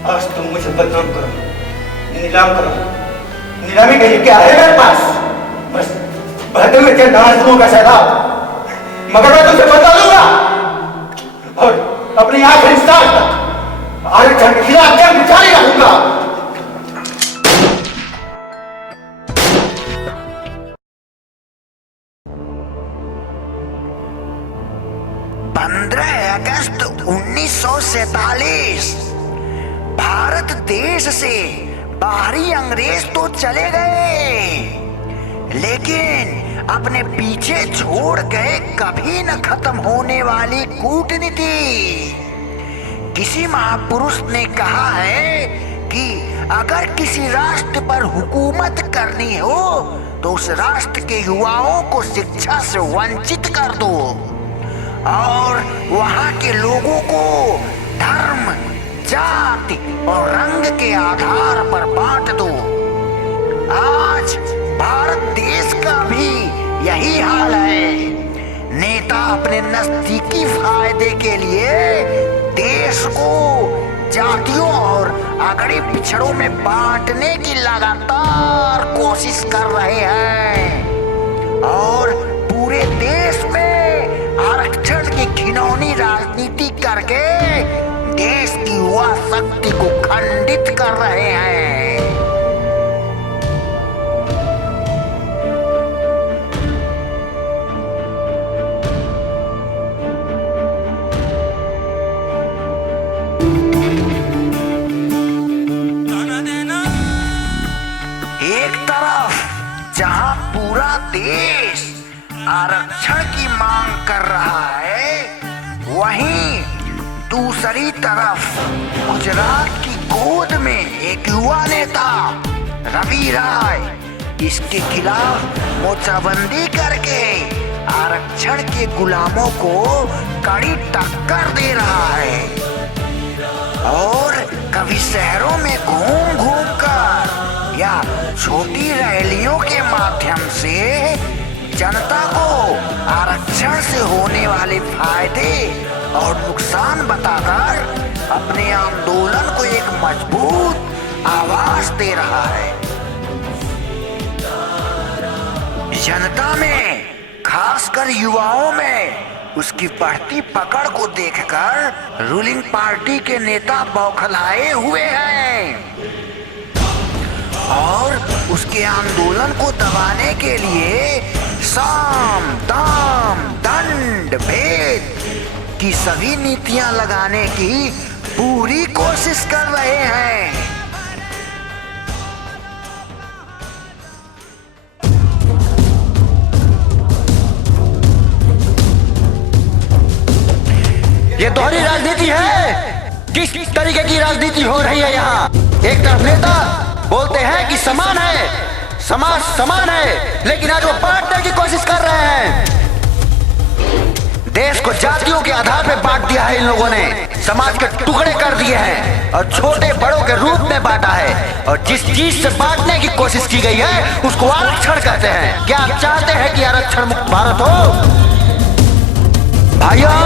आज तुम मुझे बदनाम करो, नीलाम करो, नीलामी के लिए क्या है मेरे पास? बस बहते हुए चल नाज़ुकों का सैलाब, मगर मैं तुझे बता दूंगा और अपनी आखिरी सांस तक आरक्षण के खिलाफ जंग जारी रखूंगा। 15 अगस्त 1947 भारत देश से बाहरी अंग्रेज तो चले गए, लेकिन अपने पीछे छोड़ गए कभी न खत्म होने वाली कूटनीति। किसी महापुरुष ने कहा है कि अगर किसी राष्ट्र पर हुकूमत करनी हो तो उस राष्ट्र के युवाओं को शिक्षा से वंचित कर दो और वहां के लोगों को धर्म, जाति और रंग के आधार पर बांट दो। आज भारत देश का भी यही हाल है। नेता अपने नजदीकी फायदे के लिए देश को जातियों और अगड़े पिछड़ों में बांटने की लगातार कोशिश कर रहे हैं और पूरे देश में आरक्षण की घिनौनी राजनीति करके देश की युवा शक्ति को खंडित कर रहे हैं। एक तरफ जहां पूरा देश आरक्षण की मांग कर रहा है, वहीं दूसरी तरफ गुजरात की गोद में एक युवा नेता रवि राय इसके खिलाफ मोर्चाबंदी करके आरक्षण के गुलामों को कड़ी टक्कर दे रहा है और कभी शहरों में घूम घूम कर या छोटी रैलियों के माध्यम से जनता को आरक्षण से होने वाले फायदे और नुकसान बताकर अपने आंदोलन को एक मजबूत आवाज दे रहा है। जनता में, खासकर युवाओं में उसकी बढ़ती पकड़ को देखकर रूलिंग पार्टी के नेता बौखलाए हुए हैं और उसके आंदोलन को दबाने के लिए साम, दाम, दंड, भेद की सभी नीतियां लगाने की पूरी कोशिश कर रहे हैं। ये दोहरी राजनीति है। किस तरीके की राजनीति हो रही है यहाँ? एक तरफ नेता बोलते हैं कि समान है, समाज समान है, लेकिन आज वो बांटने की कोशिश कर रहे हैं। देश को जातियों के आधार पर बांट दिया है इन लोगों ने, समाज के टुकड़े कर दिए हैं और छोटे बड़ों के रूप में बांटा है और जिस चीज से बांटने की कोशिश की गई है उसको आरक्षण कहते हैं। क्या आप चाहते हैं कि आरक्षण मुक्त भारत हो? भाइयों,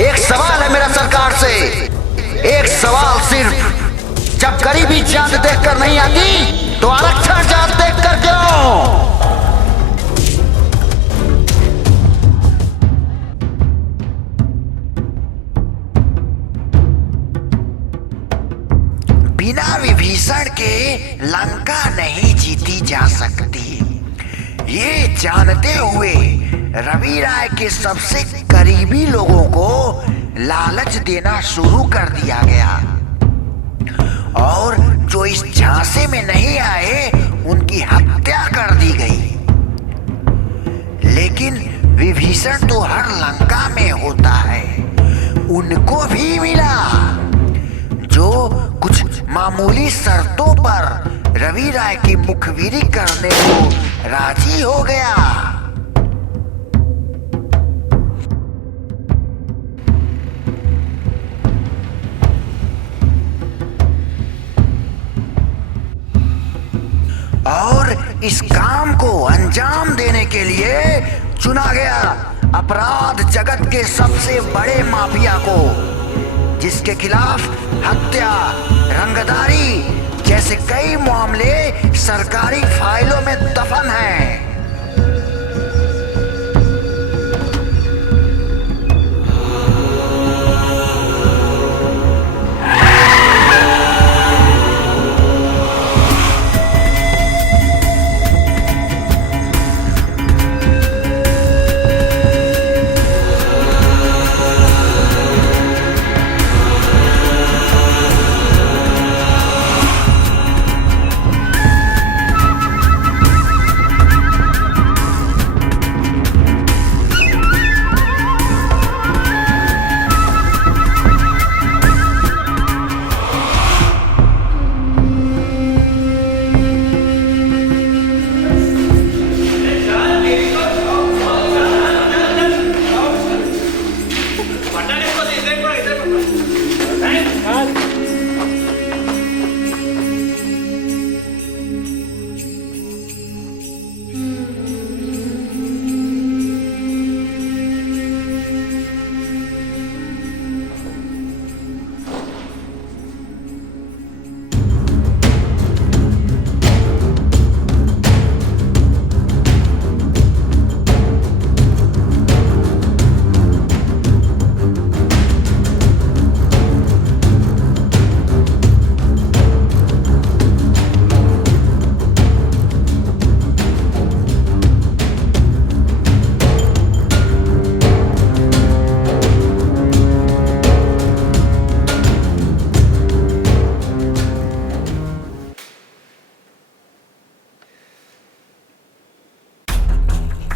एक सवाल है मेरा सरकार से, एक सवाल सिर्फ, जब गरीबी जात देखकर नहीं आती तो आरक्षण जात देखकर क्यों? बिना विभीषण के लंका नहीं जीती जा सकती। ये जानते हुए रवि राय के सबसे करीबी लोगों को लालच देना शुरू कर दिया गया और जो इस झांसे में नहीं आए उनकी हत्या कर दी गई। लेकिन विभीषण तो हर लंका में होता है, उनको भी मिला जो कुछ मामूली शर्तों पर रवि राय की मुखबिरी करने को राजी हो गया। और इस काम को अंजाम देने के लिए चुना गया अपराध जगत के सबसे बड़े माफिया को, जिसके खिलाफ हत्या, रंगदारी जैसे कई मामले सरकारी फाइलों में दफन हैं।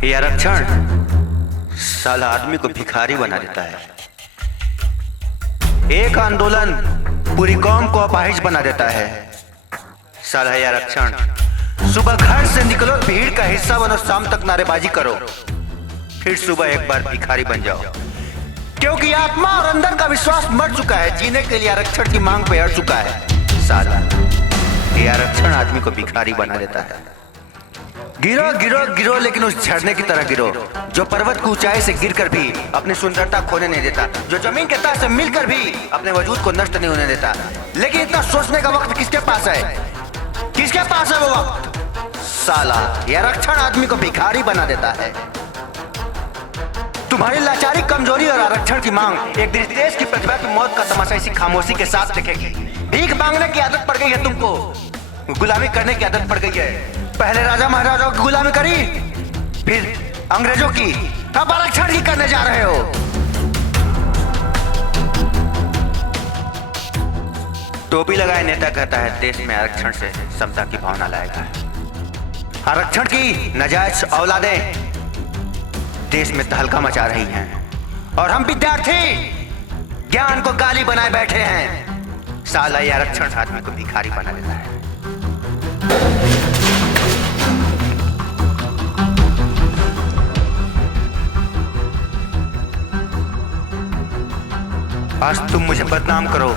ये आरक्षण साला आदमी को भिखारी बना देता है। एक आंदोलन पूरी कौम को अपाहिज बना देता है। साला ये आरक्षण, सुबह घर से निकलो, भीड़ का हिस्सा बनो, शाम तक नारेबाजी करो, फिर सुबह एक बार भिखारी बन जाओ, क्योंकि आत्मा और अंदर का विश्वास मर चुका है। जीने के लिए आरक्षण की मांग पे अड़ चुका है। साला ये आरक्षण आदमी को भिखारी बना देता है। गिरो गिरो गिरो, लेकिन उस झरने की तरह गिरो जो पर्वत की ऊंचाई से गिरकर भी अपनी सुंदरता खोने नहीं देता, जो जमीन के तह से मिलकर भी अपने वजूद को नष्ट नहीं होने देता। लेकिन इतना सोचने का वक्त किसके पास है? किसके पास है वो वक्त? साला ये आरक्षण आदमी को भिखारी बना देता है। तुम्हारी लाचारी, कमजोरी और आरक्षण की मांग एक दिन देश की प्रतिभा की मौत का तमाशा इसी खामोशी के साथ देखेगी। भीख मांगने की आदत पड़ गई है तुमको, गुलामी करने की आदत पड़ गई है। पहले राजा महाराजाओं की गुलामी करी, फिर अंग्रेजों की, अब आरक्षण की करने जा रहे हो। टोपी लगाए नेता कहता है देश में आरक्षण से समता की भावना लाएगा। आरक्षण की नाजायज औलादें देश में तहलका मचा रही हैं और हम विद्यार्थी ज्ञान को गाली बनाए बैठे हैं। साला ये आरक्षण आदमी को भिखारी बना देता है। आज तुम मुझे बदनाम करो,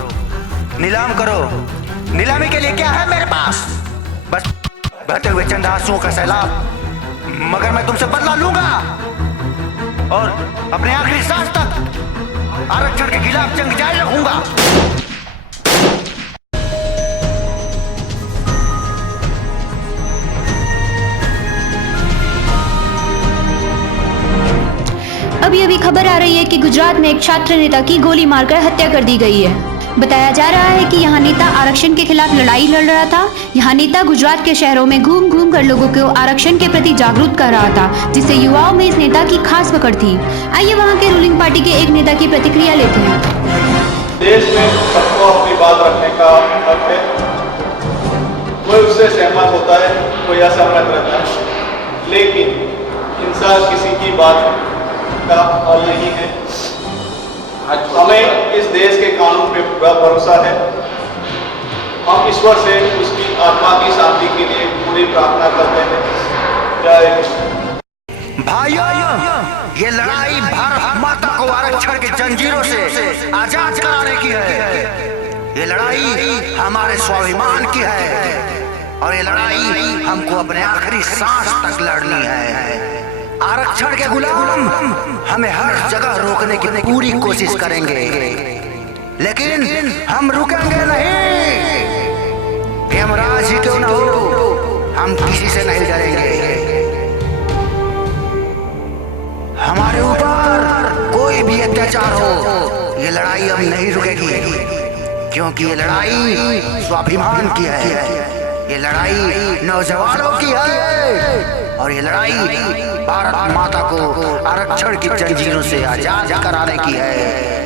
नीलाम करो। नीलामी के लिए क्या है मेरे पास? बस बहते हुए चंद आंसुओं का सैलाब। मगर मैं तुमसे बदला लूंगा और अपने आखिरी सांस तक आरक्षण के खिलाफ जंग जारी रखूंगा। अभी अभी खबर आ रही है कि गुजरात में एक छात्र नेता की गोली मारकर हत्या कर दी गई है। बताया जा रहा है कि यहाँ नेता आरक्षण के खिलाफ लड़ाई लड़ रहा था। यहाँ नेता गुजरात के शहरों में घूम घूम कर लोगों को आरक्षण के प्रति जागरूक कर रहा था, जिससे युवाओं में इस नेता की खास पकड़ थी। आइए वहाँ के रूलिंग पार्टी के एक नेता की प्रतिक्रिया लेते हैं। देश में सबको अपनी बात रखने का हक है। कोई उससे सहमत होता है, कोई असहमत रहता है, लेकिन इंसान किसी की बात का हल नहीं है। हमें इस देश के कानून पे पूरा भरोसा है। हम ईश्वर से उसकी आत्मा की शांति के लिए पूरी प्रार्थना करते हैं। जय भाइयों, ये लड़ाई भारत माता को आरक्षण के जंजीरों से आजाद कराने की है। ये लड़ाई हमारे स्वाभिमान की है और ये लड़ाई हमको अपने आखिरी सांस तक लड़नी है। आरक्षण के गुलाम हमें हर जगह रोकने की पूरी कोशिश करेंगे, लेकिन हम रुकेंगे नहीं। यमराज ही क्यों ना हो, हम किसी से नहीं डरेंगे। हमारे ऊपर कोई भी अत्याचार हो, ये लड़ाई अब नहीं रुकेगी, क्योंकि ये लड़ाई स्वाभिमान की है, ये लड़ाई नौजवानों की है, और ये लड़ाई भारत माता को आरक्षण की जंजीरों से आजाद कराने की है।